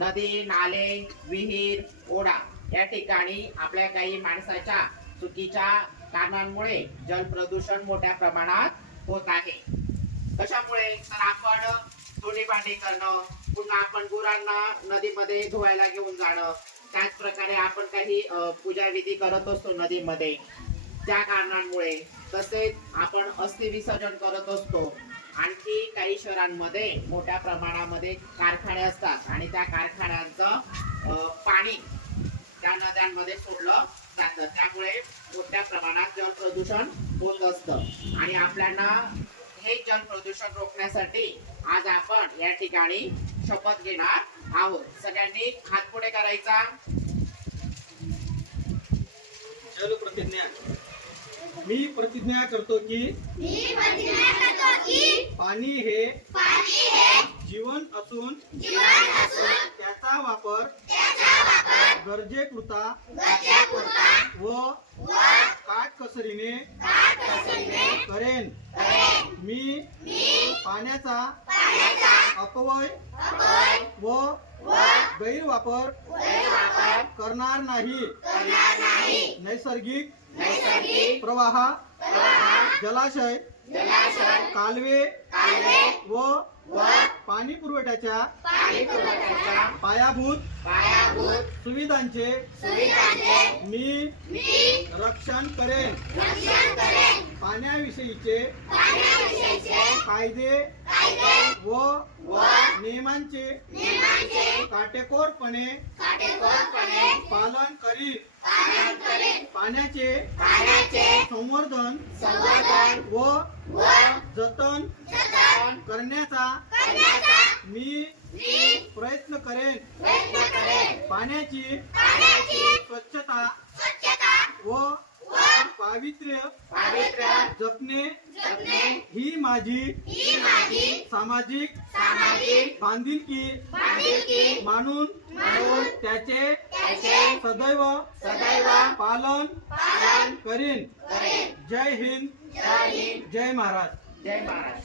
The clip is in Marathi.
नदी, नाले, विहीर, ओढा या ठिकाणी आपल्या काही माणसाच्या चुकीच्या कारणांमुळे जल प्रदूषण मोठ्या प्रमाणात होत आहे। कशामुळे? तर आपण धुणी भांडी करणं, पुन्हा आपण गुरांना नदीमध्ये धुवायला घेऊन जाणं, त्याच प्रकारे आपण काही पूजा विधी करत असतो नदीमध्ये, त्या कारणांमुळे। तसेच आपण अस्थि विसर्जन करत असतो। आणखी काही शहरांमध्ये मोठ्या प्रमाणामध्ये कारखाने असतात आणि त्या कारखान्यांचं पाणी त्या नद्यांमध्ये सोडलं जातं, त्यामुळे मोठ्या प्रमाणात जल प्रदूषण होत असतं। आणि आपल्याला हे जल प्रदूषण रोखण्यासाठी आज आपण या ठिकाणी शपथ घेणार आहोत। सगळ्यांनी हात पुढे करायचा। जल प्रतिज्ञा। मी प्रतिज्ञा करतो की पाणी हे जीवन असून त्याचा वापर गरजेपुरता व काटकसरीने करेन। मी पाण्याचा अपव्यय व गैरवापर करणार नाही। नैसर्गिक प्रवाह, जलाशय, कालवे व पाणी पुरवठ्याच्या पायाभूत सुविधांचे मी रक्षण करेन। पाण्याविषयीचे कायदे व नियमांचे काटेकोरपणे पालन करीन। पाण्याचे संवर्धन व जतन करण्याचा मी प्रयत्न करेन। पाण्याची स्वच्छता व पावित्र्य जपणे ही माझी सामाजिक बांधिलकी मानून त्याचे सदैव पालन करीन। जय हिंद, जय महाराज। जय महाराज।